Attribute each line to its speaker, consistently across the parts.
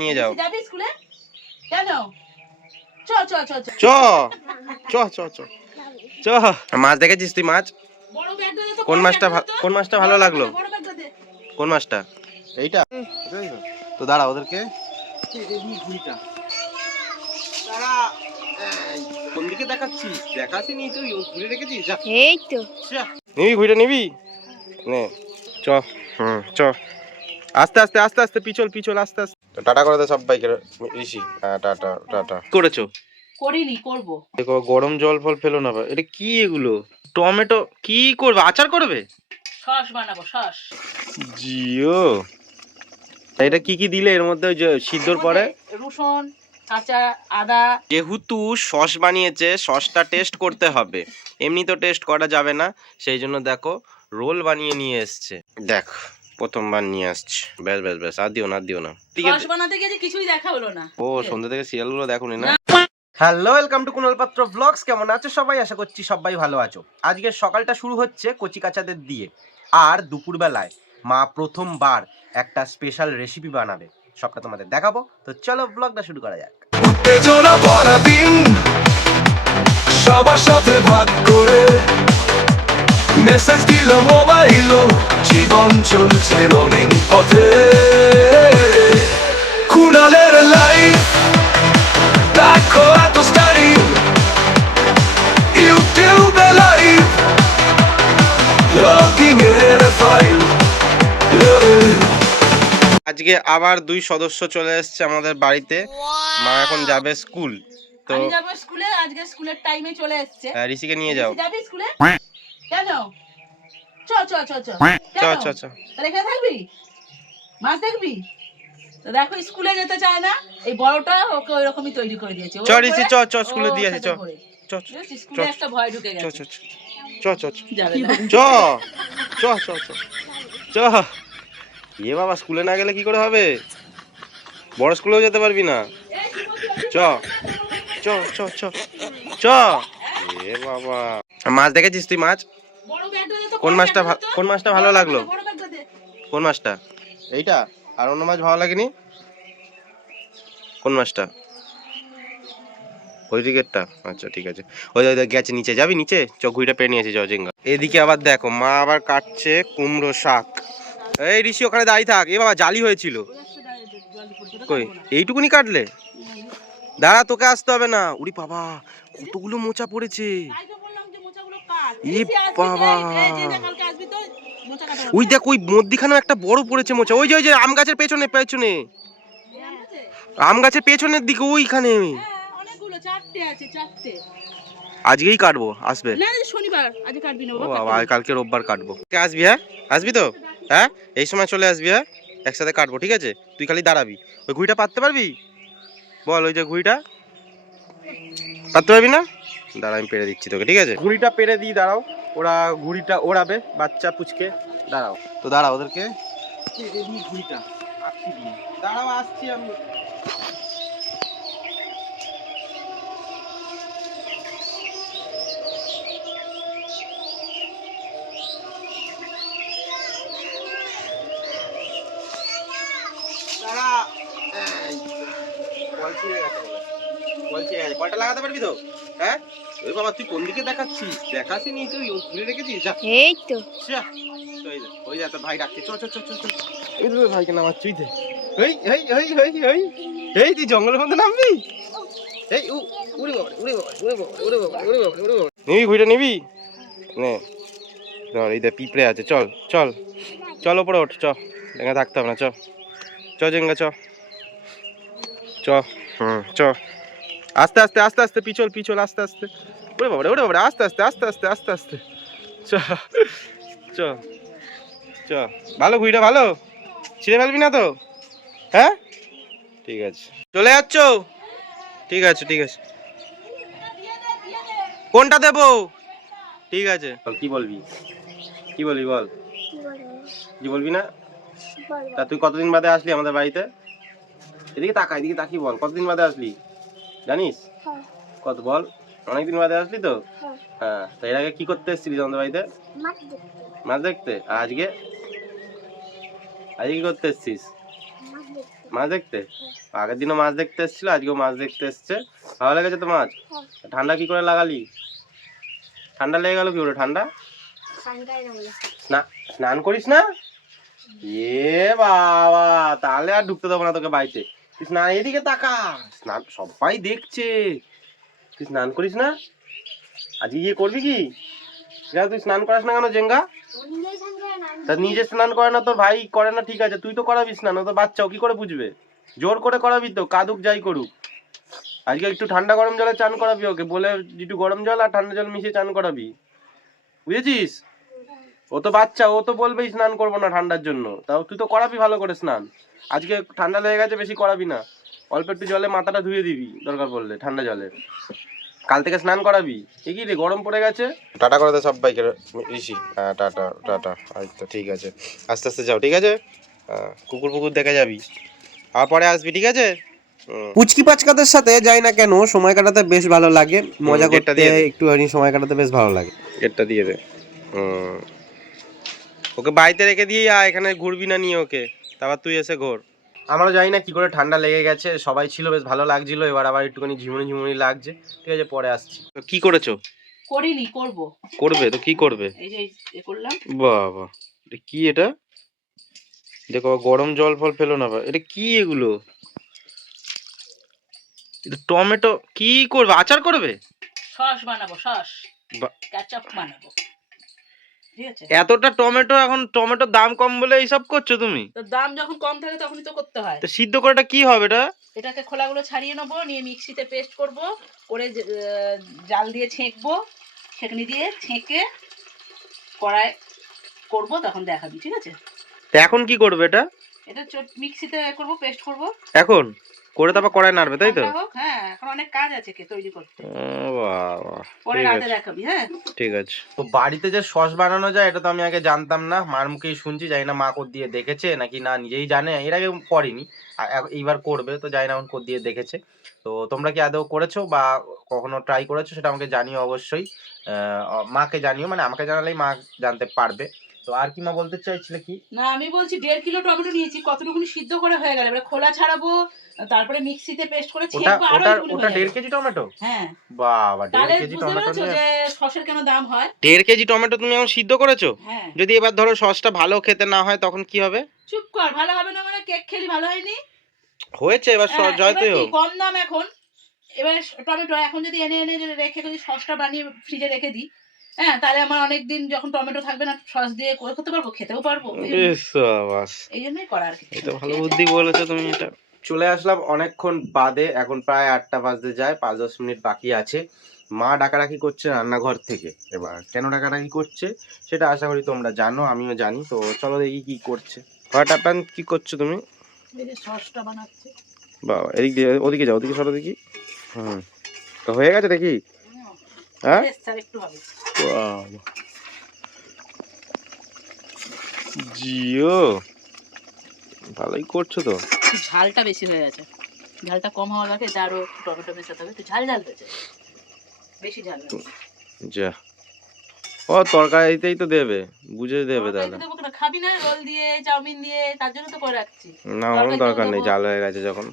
Speaker 1: নিয়ে যাও।
Speaker 2: যাবি স্কুলে? কেন? চ চ চ চ।
Speaker 1: চ চ চ চ। চ। মাছ দেখেছিস তুই মাছ? কোন মাছটা। কোন মাছটা ভালো লাগল। কোন মাছটা? এইটা। তো দাঁড়া ওদেরকে। দাঁড়া কোন দিকে দেখাচ্ছিস দেখাসিনি তুই ও ঘুরে রেখেছিস? যা।
Speaker 3: এই তো।
Speaker 1: নিবি ঘুরে নিবি? নে চ হুম চ। আস্তে আস্তে আস্তে আস্তে পিছল পিছল আস্তে আস্তে। তো টাটা করে দে সবাইকে ঋষি হ্যাঁ টাটা টাটা। করেছ?
Speaker 2: করিনি করব।
Speaker 1: দেখো গরম জল ফল ফেলো না ভাই। এটা কি এগুলো? টমেটো কি করবে? আচার করবে?
Speaker 2: সস বানাবো সস।
Speaker 1: জিও। এটা কি কি দিলে? এর মধ্যে ওই যে সিদ্ধর পরে?
Speaker 2: রসুন কাঁচা আদা।
Speaker 1: যেহেতু সস বানিয়েছে সসটা টেস্ট করতে হবে। এমনি তো টেস্ট করা যাবে না। সেই জন্য দেখো রোল বানিয়ে নিয়ে এসছে। দেখ প্রথমবার নিয়ে আসছে। ব্যাস ব্যাস ব্যাস আর দিও না আর দিও না।
Speaker 2: বানাতে গিয়ে কিছুই দেখা হলো না।
Speaker 1: ও সন্ধ্যা থেকে সিরিয়ালগুলো দেখোনি না? হ্যালো ওয়েলকাম টু কুণাল পাত্র ব্লগস। কেমন আছো সবাই? আশা করছি সবাই ভালো আছো। আজকে সকালটা শুরু হচ্ছে কচি কাচাদের দিয়ে আর দুপুরবেলায়। মা প্রথমবার একটা স্পেশাল রেসিপি বানাবে। সবটা তোমাদের দেখাবো। তো চলো ব্লগটা শুরু করা যাক।
Speaker 4: উত্তেজনা ভরা দিন। সবার সাথে ভাগ করে মেসেজ দিল মোবাইল জীবন চলছে রঙিন পথে কুণালের লাইফ দেখো এত স্টাইল ইউটিউবে লাইভ লগিং এর ফাইল
Speaker 1: আজকে আবার দুই সদস্য চলে এসেছে আমাদের বাড়িতে। মা এখন যাবে স্কুল। তো
Speaker 2: আমি যাব স্কুলে আজকে স্কুলের টাইমে চলে এসছে।
Speaker 1: আহ, ঋষিকে নিয়ে যাও।
Speaker 2: যাবি স্কুলে? কেন চ চ চ চ
Speaker 1: চ চ চ
Speaker 2: তাহলে এখানে থাকবি মাছ দেখবি তো দেখো স্কুলে যেতে চায় না এই বড়টা ওকে তৈরি করে দিয়েছে
Speaker 1: চ চ চ স্কুলে দিয়ে আসি চ চ
Speaker 2: স্কুলে একটা ভয় ঢুকে
Speaker 1: চ
Speaker 2: গেছে
Speaker 1: চ চ চ চ
Speaker 2: যাবে
Speaker 1: চ চ চ চ চ এ বাবা স্কুলে না গেলে কি করে হবে বড় স্কুলেও যেতে পারবি না চ চ চ চ চ এ বাবা মাছ দেখেছিস তুই মাছ কোন মাছটা কোন মাছটা ভালো লাগল। কোন মাছটা? এইটা? আর অন্য মাছ ভালো লাগেনি? কোন মাছটা? ওই দিকেরটা? আচ্ছা ঠিক আছে। ওই গেছে নিচে। যাবি নিচে? চ ঘুড়িটা পেয়ে নিয়েছে জজিঙ্গা এদিকে আবার দেখো, মা আবার কাটছে কুমড়ো শাক। এই ঋষি, ওখানে দাঁড়িয়ে থাক। এ বাবা, জালি হয়েছিল। কই? এইটুকুনি কাটলে? দাঁড়া, তোকে আসতে হবে না। উড়ি বাবা, কতগুলো মোচা পড়েছে
Speaker 2: তাই তো বললাম যে মোচাগুলো কাট।
Speaker 1: এ বাবা। ওই দেখ ওই মধ্যিখানেও একটা বড় পড়েছে মোচা। ওই যে ওই যে আম গাছের পেছনে পেছনে। আম গাছের পেছনের দিকে ওইখানে।
Speaker 2: হ্যাঁ।
Speaker 1: আজকেই কাটবো আসবে।
Speaker 2: না, শনিবার, আজ কাটবি না, বাবা,
Speaker 1: বাবা
Speaker 2: কাটবি না।
Speaker 1: কালকে রোববার কাটবো। আসবি হ্যাঁ? আসবি তো? হ্যাঁ? এই সময় চলে আসবি হ্যাঁ? একসাথে কাটবো ঠিক আছে? তুই খালি দাঁড়াবি। ওই ঘুড়িটা পাততে পারবি? বল ওই যে ঘুড়িটা। পাততে পারবি না? দাঁড়া আমি পেরে দিচ্ছি তোকে ঠিক আছে? ঘুড়িটা পেরে দিই দাঁড়াও। ওরা ঘুড়িটা ওড়াবে বাচ্চা পুচকে দাঁড়াও। তো দাঁড়াও ওদেরকে। ঘুড়িটা দাঁড়াও আসছি আমি। দাঁড়া। এই, কল ছিঁড়ে গেছে। কল ছিঁড়ে গেছে। কলটা লাগাতে পারবি তো? হ্যাঁ? ওই বাবা তুই কোন দিকে দেখাচ্ছিস? দেখাসিনি তুই ও ঘুরে রেখেছিস? যা।
Speaker 3: এই তো।
Speaker 1: ওই যে তোর ভাই ডাকছে। চ চ চ চ। এই তোর ভাইকে নামাচ্ছ তুই দে এই এই এই এই এই এই তুই জঙ্গলের মধ্যে নামবি? এই উ উড়ে বাবা উড়ে বাবা উড়ে বাবা উড়ে বাবা উড়ে বাবা উড়ে বাবা। নিবি ঘুরে নিবি? নে। ধর এই দে পিঁপড়ে আছে চল চল। চল ওপরে ওঠ চ। এখানে থাকতে হবে না চ। চ জেঙ্গা চ। চ হুম চ। আস্তে আস্তে আস্তে আস্তে পিছল পিছল আস্তে আস্তে। ওরে বাবা ওরে বাবা আস্তে আস্তে আস্তে আস্তে আস্তে আস্তে। চ চ চ। ভালো ঘুড়িটা ভালো? ছিঁড়ে ফেলবি না তো? হ্যাঁ? ঠিক আছে। চলে যাচ্ছ? ঠিক আছে ঠিক আছে। কোনটা দেবো? ঠিক আছে। কি বলবি? কি বলবি বল? কি বলবি না? তা তুই কতদিন বাদে আসলি আমাদের বাড়িতে? এদিকে তাকা এদিকে তাকি বল কতদিন বাদে আসলি? জানিস? কত বল? অনেকদিন বাদে আসলি তো? হ্যাঁ। তো এর আগে কি করতে এসেছিলিস তোমাদের বাড়িতে মাছ দেখতে? আর আজকে? আজকে কি করতে এসেছিস? মাছ দেখতে। আগের দিনও মাছ দেখতে এসেছিল আজকেও মাছ দেখতে এসছে। ভালো লেগেছে তো মাছ? ঠান্ডা কি করে লাগালি? ঠান্ডা লেগে গেল কি করে? ঠান্ডা? স্না- স্নান করিস না? এ বাবা তাহলে আর ঢুকতে দেবো না তোকে বাড়িতে। তুই এদিকে তাকা। স্নান, সবাই দেখছে। তুই স্নান করিস না? আজ ইয়ে করবি কি? তুই স্নান করাস না কেন, জেঙ্গা? তা নিজে স্নান করে না, তোর ভাই করে না, ঠিক আছে। তুই তো করাবি স্নান তো বাচ্চা ও কি করে বুঝবে? জোর করে করাবি তো, কাদুক যাই করুক। আজকে একটু ঠান্ডা গরম জলে চান করাবি ওকে, বলে একটু গরম জল আর ঠান্ডা জল মিশিয়ে চান করাবি। বুঝেছিস? ও তো বাচ্চা ও তো বলবেই স্নান করব না ঠান্ডার জন্য। তাও তুই তো করাবি ভালো করে স্নান। আজকে ঠান্ডা লেগে গেছে বেশি করাবি না। অল্প একটু জলে মাথাটা ধুয়ে দিবি দরকার পড়লে ঠান্ডা জলে। কাল থেকে স্নান করাবি। কি রে গরম পড়ে গেছে? টাটা করে দে সব বাইকের ঋষি। হ্যাঁ টাটা টাটা। আচ্ছা ঠিক আছে। আস্তে আস্তে যাও ঠিক আছে? হ্যাঁ, কুকুর পুকুর দেখে যাবি। আর পরে আসবি ঠিক আছে।
Speaker 3: পুচকি পাচকাদের সাথে যাই না কেন সময় কাটাতে বেশ ভালো লাগে। মজা করতে। একটুখানি সময় কাটাতে বেশ ভালো লাগে।
Speaker 1: গেটটা দিয়ে দে। হুম। ওকে বাড়িতে রেখে দিয়ে আয় এখানে ঘুরবি না নিয়ে ওকে। তারপর তুই এসে ঘোর। আমারও জানি না কি করে ঠান্ডা লেগে গেছে সবাই ছিল বেশ ভালো লাগছিল এবার আবার একটুখানি ঝিমুনি ঝিমুনি লাগছে। ঠিক আছে পরে আসছি। কি করেছ?
Speaker 2: করিনি করব।
Speaker 1: করবে তো কি করবে?
Speaker 2: এই যে এ করলাম।
Speaker 1: বাবা এটা কি এটা? দেখো গরম জল ফল ফেলো না বা। এটা কি এগুলো? এটা টমেটো কি করবে? আচার করবে?
Speaker 2: সস বানাবো সস। ক্যাচআপ বানাবো।
Speaker 1: এতটা টমেটো এখন টমেটোর দাম কম বলে এইসব করছ তুমি?
Speaker 2: তো দাম যখন কম থাকে তখনই তো করতে হয়।
Speaker 1: তো সিদ্ধ করে এটা কি হবে এটা?
Speaker 2: এটাকে খোলাগুলো ছাড়িয়ে নেব নিয়ে মিক্সিতে পেস্ট করব করে জাল দিয়ে ছেঁকবো ছেঁকনি দিয়ে ছেঁকে কড়াই করব তখন দেখাবি ঠিক আছে?
Speaker 1: তো এখন কি করবে এটা?
Speaker 2: এটা চট- মিক্সিতে করব পেস্ট করব।
Speaker 1: এখন? করে তারপর কড়াই নাড়বে তাই তো?
Speaker 2: হ্যাঁ এখন অনেক কাজ আছে কে তৈরি করতে।
Speaker 1: ও বাবা
Speaker 2: পরে
Speaker 1: ঠিক
Speaker 2: রাতে
Speaker 1: আছে।
Speaker 2: দেখাবি হ্যাঁ?
Speaker 1: ঠিক আছে। তো বাড়িতে যে সস বানানো যায় এটা তো আমি আগে জানতাম না মার মুখেই শুনছি জানি না মা কোদ দিয়ে দেখেছে নাকি না নিজেই জানে এর আগে করেনি আর এইবার করবে তো জানি না এখন কোদ দিয়ে দেখেছে। তো তোমরা কি আদৌ করেছ বা কখনো ট্রাই করেছ সেটা আমাকে জানিও অবশ্যই। মাকে জানিও মানে আমাকে জানালেই মা জানতে পারবে। তো আর কি মা বলতে চাইছিলে কি?
Speaker 2: না আমি বলছি দেড় কিলো টমেটো নিয়েছি কতটুকুনি সিদ্ধ করে হয়ে গেল। এবার খোলা ছাড়াবো তারপরে মিক্সিতে পেস্ট করে ছেঁকবো আরও
Speaker 1: ওটা
Speaker 2: একটুখানি
Speaker 1: ওটা
Speaker 2: হয়ে
Speaker 1: দেড়
Speaker 2: যাবে।
Speaker 1: KG tomato?
Speaker 2: হ্যাঁ।
Speaker 1: বাবা দেড়
Speaker 2: তাহলে
Speaker 1: কেজি
Speaker 2: বুঝতে
Speaker 1: টমেটো
Speaker 2: পেরেছ
Speaker 1: নিয়ে
Speaker 2: যে সসের কেন দাম হয়?
Speaker 1: দেড় কেজি টমেটো তুমি এখন সিদ্ধ করেছ?
Speaker 2: হ্যাঁ।
Speaker 1: যদি এবার ধরো সসটা ভালো খেতে না হয় তখন কি হবে?
Speaker 2: চুপ কর ভালো হবে না মানে কেক খেলি ভালো হয়নি।
Speaker 1: হয়েছে এবার
Speaker 2: সস
Speaker 1: স- জয়তে
Speaker 2: কি,
Speaker 1: হোক।
Speaker 2: কম দাম এখন। এবার টমেটো এখন যদি এনে এনে যদি রেখে যদি সসটা বানিয়ে ফ্রিজে রেখে দিই হ্যাঁ তাহলে আমার অনেক দিন যখন টমেটো থাকবে না সস দিয়ে করে করতে পারব? খেতেও পারব? এই জন্য- এই জন্যই করা আর কি।
Speaker 1: এটা ভালো বুদ্ধি বলেছ তুমি এটা। চলে আসলাম অনেকক্ষণ বাদে এখন প্রায় আটটা বাজতে যায় পাঁচ দশ মিনিট বাকি আছে। মা ডাকাডাকি করছে রান্নাঘর থেকে। এবার কেন ডাকাডাকি করছে সেটা আশা করি তোমরা জানো আমিও জানি। তো চলো দেখি কি করছে। কয়টা প্যান কি করছ তুমি?
Speaker 2: সসটা বানাচ্ছে।
Speaker 1: বাবা এদিক দিয়ে ওদিকে যাও ওদিকে সরো দেখি। হুম। তো হয়ে গেছে দেখি? হ্যাঁ? জিও। ভালোই করছ তো।
Speaker 2: ঝালটা বেশি হয়ে গেছে। ঝালটা কম হওয়া লাগে এটা আরও টমেটো মেশাতে হবে। একটু ঝাল ঝাল হয়েছে বেশি ঝাল
Speaker 1: যা। ও তরকারিতেই তো দেবে। বুঝে দেবে তাহলে।
Speaker 2: খাবি না? রোল দিয়ে চাউমিন দিয়ে তার জন্য তো করে রাখছি।
Speaker 1: না
Speaker 2: তরকারিতেও
Speaker 1: দরকার নেই। জাল হয়ে গেছে যখন।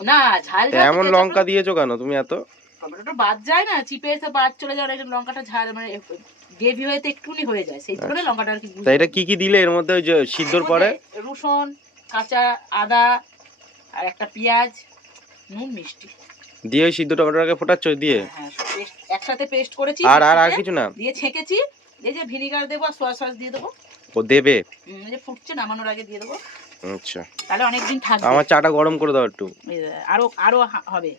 Speaker 2: না ঝাল
Speaker 1: এমন লঙ্কা দিয়েছ কেন তুমি এত?
Speaker 2: টমেটোটা বাদ যায় না চিপে এসে বাদ চলে যাওয়ার একটা লঙ্কাটা ঝাল মানে গ্রেভি হয়ে তো একটুখানি হয়ে যায় সেই জন্য লঙ্কাটা আর কি
Speaker 1: এটা কি কি দিলে? এর মধ্যে ওই যে সিদ্ধর পরে?
Speaker 2: রসুন কাঁচা আদা আর একটা পেঁয়াজ নুন মিষ্টি।
Speaker 1: দিয়ে ওই সিদ্ধ টমেটোটাকে ফোটাচ্ছ? দিয়ে?
Speaker 2: হ্যাঁ সব একসাথে পেস্ট করেছি
Speaker 1: আর আর আর কিছু না?
Speaker 2: দিয়ে ছেঁকেছি এই যে ভিনিগার দেবো আর সোয়া সস দিয়ে দেবো।
Speaker 1: ও দেবে?
Speaker 2: এই যে ফুটছে নামানোর আগে দিয়ে দেবো।
Speaker 1: আচ্ছা।
Speaker 2: তাহলে অনেকদিন থাকবে।
Speaker 1: আমার চাটা গরম করে দাও একটু।
Speaker 2: আরও আরও হবে।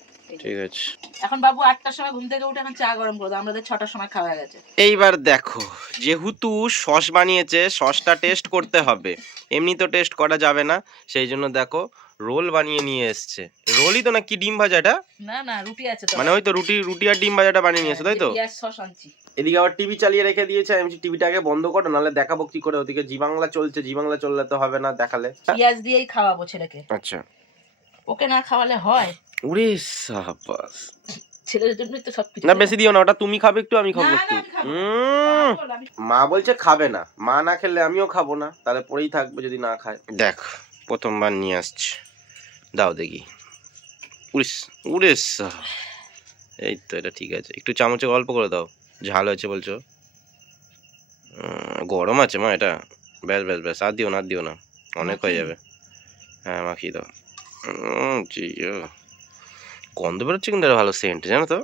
Speaker 1: ঠিক আছে।
Speaker 2: এখন বাবু আটটার সময় ঘুম থেকে উঠে এখন চা গরম করে দাও আমাদের ছটার সময় খাওয়া গেছে।
Speaker 1: এইবার দেখো যেহেতু সস বানিয়েছে সসটা টেস্ট করতে হবে। এমনি তো টেস্ট করা যাবে না সেই জন্য দেখো রোল বানিয়ে নিয়ে এসছে। রোলই তো না কি ডিম ভাজা এটা?
Speaker 2: না না রুটি আছে তো।
Speaker 1: মানে ওই তো রুটি রুটি আর ডিম ভাজাটা বানিয়ে নিয়েছো তাই তো?
Speaker 2: সস আনছি।
Speaker 1: এদিকে আবার টিভি চালিয়ে রেখে দিয়েছে আমি টিভিটাকে বন্ধ করো নাহলে দেখাবো কি করে ওদিকে। জি বাংলা চলছে জি বাংলা চললে তো হবে না দেখালে।
Speaker 2: পেঁয়াজ দিয়েই খাওয়াবো ছেলেকে।
Speaker 1: আচ্ছা।
Speaker 2: ওকে না খাওয়ালে হয়?
Speaker 1: ওরে সাবাস।
Speaker 2: ছেলের জন্যই তো সবকিছু
Speaker 1: না বেশি দিও না ওটা তুমি খাবে একটু আমি খাব একটু। মা বলছে খাবে না। মা না খেলে আমিও খাব না তাহলে পরেই থাকবে যদি না খায়। দেখ প্রথমবার নিয়ে আসছে। দাও দেখি। উড়িস উড়িস এই তো এটা ঠিক আছে। একটু চামচে অল্প করে দাও। ঝাল হয়েছে বলছো? গরম আছে মা এটা। ব্যাস ব্যাস ব্যাস আর দিও না আর দিও না। অনেক হয়ে যাবে। হ্যাঁ মাখিয়ে দাও। উম, গন্ধ বেরোচ্ছে কিন্তু ভালো সেন্ট জানো তো?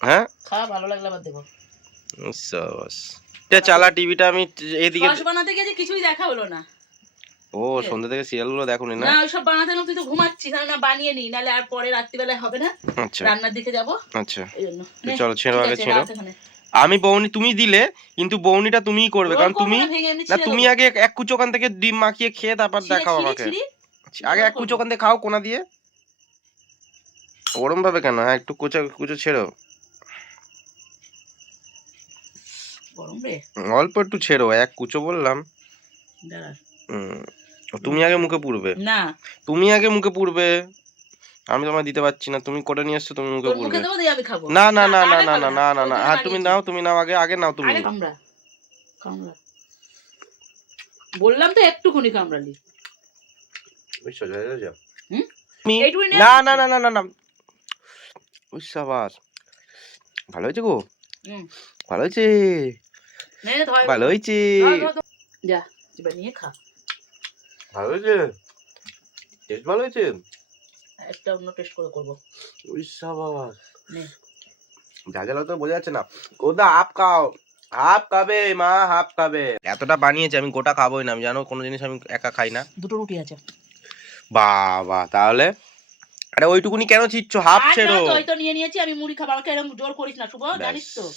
Speaker 1: হ্যাঁ?
Speaker 2: ভালো লাগলে আবার দেবো।
Speaker 1: সাবাস এটা চালা টিভিটা আমি এদিকে
Speaker 2: সস বানাতে গেছে কিছুই দেখা হলো না।
Speaker 1: ও সন্ধ্যা থেকে সিরিয়ালগুলো দেখোনি না?
Speaker 2: না ওইসব বানাতে গেলে তুই তো ঘুমাচ্ছিস না বানিয়ে নিই নাহলে আর পরে রাত্রিবেলায় হবে না।
Speaker 1: আচ্ছা।
Speaker 2: রান্নার দিকে যাব।
Speaker 1: আচ্ছা।
Speaker 2: নে,
Speaker 1: চলো ছেড়ো আগে ছেড়ো। আমি বৌনি তুমি দিলে কিন্তু বৌনিটা তুমিই করবে কারণ তুমি
Speaker 2: না,
Speaker 1: না তুমি আগে এক কুচো ওখান থেকে ডিম মাখিয়ে খেয়ে তারপর দেখাও আমাকে।
Speaker 2: ছিঁড়ে।
Speaker 1: আগে এক কুচো ওখান থেকে খাও কোনা দিয়ে। ওরম ভাবে কেন? হ্যাঁ একটু কুচো কুচো ছেড়ো। অল্প একটু ছেড়ো এক কুচো বললাম। তুমি আগে মুখে পুরবে
Speaker 2: না।
Speaker 1: তুমি আগে মুখে পুরবে আমি তোমায় দিতে পারছি না তুমি করে নিয়ে এসছো তুমি মুখে পুরবে না না না না না না না না না হ্যাঁ তুমি নাও তুমি নাও আগে আগে নাও তুমি
Speaker 2: বললাম তো একটুখানি কামড়ালি। নে।
Speaker 1: না না না না না না সাবাস ভালো হয়েছে গো ভালো হয়েছে ভালো হয়েছে
Speaker 2: ধর, ধর, ধর। যা এবার নিয়ে খা
Speaker 1: ভালো হয়েছে টেস্ট ভালো হয়েছে
Speaker 2: একটা অন্য টেস্ট করে করব
Speaker 1: ওই সাবাস
Speaker 2: নে।
Speaker 1: যা যা তো বোঝা যাচ্ছে না কোদা হাফ খাও হাফ খাবে মা হাফ খাবে এতটা বানিয়েছে আমি গোটা খাবোই না আমি জানো কোনো জিনিস আমি একা খাই না
Speaker 2: দুটো রুটি আছে
Speaker 1: বাবা তাহলে? আরে ওইটুকুনি কেন চিচ্ছ হাফ ছেড়ো।
Speaker 2: তো, নিয়ে নিয়েছি আমি মুড়ি খাব আমাকে এরকম জোর করিস না শুভ। জানিস তো?